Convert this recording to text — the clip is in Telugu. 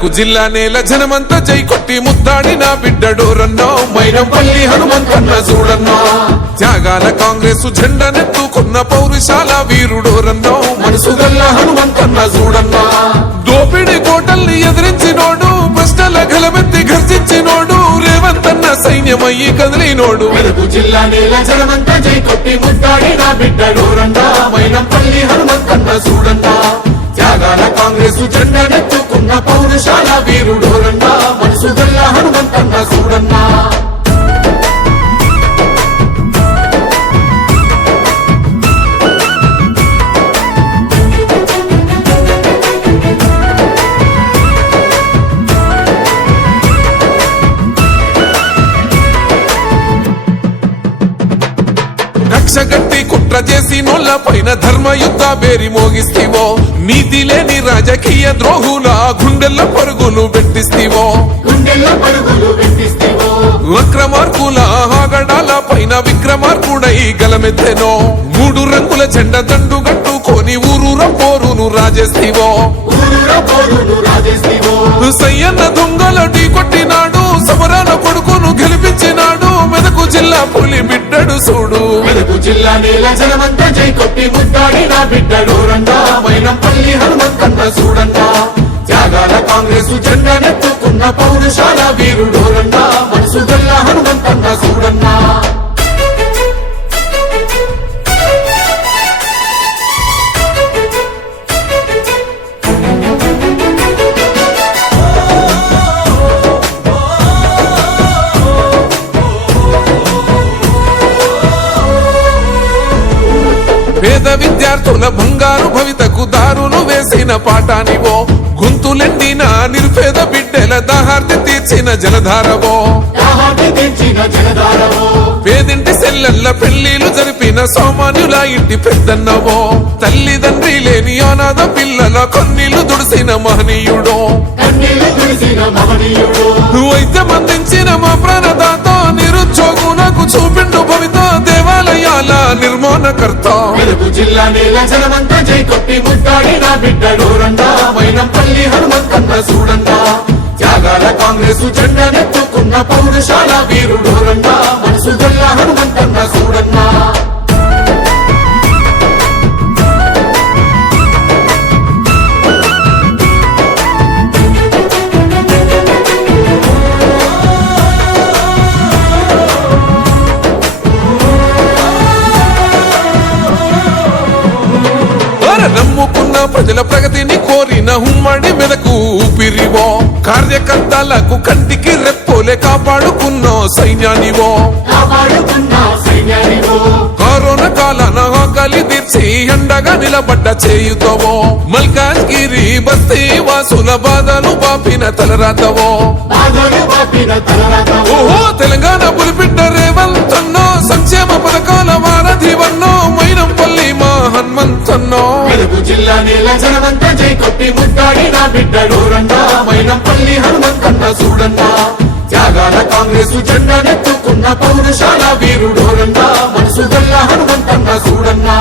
మెదకు జిల్లా నేల జనమంతా జై కొట్టి ముద్దాడిన బిడ్డడోరన్నో మైనంపల్లి హనుమంతన్న చూడన్నో త్యాగాల కాంగ్రెస్ జెండనెత్తుకున్న పౌరుషాల వీరుడోరన్నో మనసుగల్ల హనుమంతన్న చూడన్నో దోపిడి కోటల్ని ఎదిరించినోడు ప్రశ్నల గలమెత్తి గర్జించినోడు రేవంతన్న సైన్యమయ్యి కదిలినోడు మెదకు జిల్లా నేల జనమంతా జై కొట్టి ముద్దాడిన బిడ్డడోరన్నో మైనంపల్లి హనుమంతన్న చూడన్నో త్యాగాల కాంగ్రెస్ జెండనెత్తుకున్న పౌరుషాల వీరుడోరన్నా మనసుగల్ల హనుమంతన్న చూడన్నా కక్షగట్టి కుట్ర చేసి నోళ్ల పైన ధర్మయుద్ధ బేరి మోగిస్తీవో నీతి లేని రాజకీయ ద్రోహుల గుండెల్ల పరుగులు పెట్టిస్తీవో వక్రమార్కుల ఆగడాల పైన విక్రమార్కుడై గలమెత్తెనో మూడు రంగుల జెండ దండు గట్టుకొని ఊరూర పోరును రాజేస్తీవో సయ్యన్న దొంగల ఢీ కొట్టినాడు సమరాల కొడుకును గెలిపించినాడు మెదకు జిల్లా పులి బిడ్డడు చూడు మెదకు జిల్లా నేల జనమంతా జై కొట్టి ముద్దాడిన బిడ్డడోరన్నా మైనంపల్లి హనుమంతన్న చూడన్నా త్యాగాల కాంగ్రెస్ జెండనెత్తుకున్న పౌరుషాల వీరుడోరన్నా మనసుగల్ల హనుమంతన్న చూడన్నా పేద విద్యార్థుల బంగారు భవితకు దారులు వేసిన పాఠానివో గొంతులెండిన నిరుపేద బిడ్డల దాహార్తి తీర్చిన జలధారవో పేదింటి సెల్లెల్ల పెళ్లిలు జరిపిన సామాన్యుల ఇంటి పెద్దన్నవో తల్లిదండ్రి లేని అనాథ పిల్లల కన్నీళ్లు దుడిసిన మహనీయుడో వైద్యం అందించిన మా ప్రాణదాత నిరుద్యోగులకు చూపిండు భవిత దేవాలయాల నిర్మాణకర్త మెదకు జిల్లా నేల జనమంతా జై కొట్టి ముద్దాడిన బిడ్డడోరన్నా మైనంపల్లి హనుమంతన్న చూడన్నా త్యాగాల కాంగ్రెస్ జెండనెత్తుకున్న పౌరుషాల వీరుడోరన్నా మనసుగల్ల హనుమంతన్న చూడన్నా నమ్ముకున్న ప్రజల ప్రగతిని కోరిన ఉమ్మడి మెదకు ఊపిరివో కార్యకర్తలకు కంటికి రెప్పోలే కాపాడుకున్న సైన్యానివో కరోనా కాలాన ఆకలి తీర్చి ఎండగా నిలబడ్డ చేయుతవో మల్కాజ్గిరి బస్తీ వాసుల బాధలు బాపిన తలరాతవో ఓహో తెలంగాణ పులిపిడ్డ రేవంతన్నో సంక్షేమ పథకాల వారధివన్నో మైనంపల్లి మా హనుమంతన్నో మెదకు జిల్లా నేల జనమంతా జై కొట్టి ముద్దాడిన బిడ్డడోరన్నా మైనంపల్లి హనుమంతన్న చూడన్నా త్యాగాల కాంగ్రెస్ జెండనెత్తుకున్న పౌరుషాల వీరుడోరన్నా మనసుగల్ల హనుమంతన్న చూడన్నా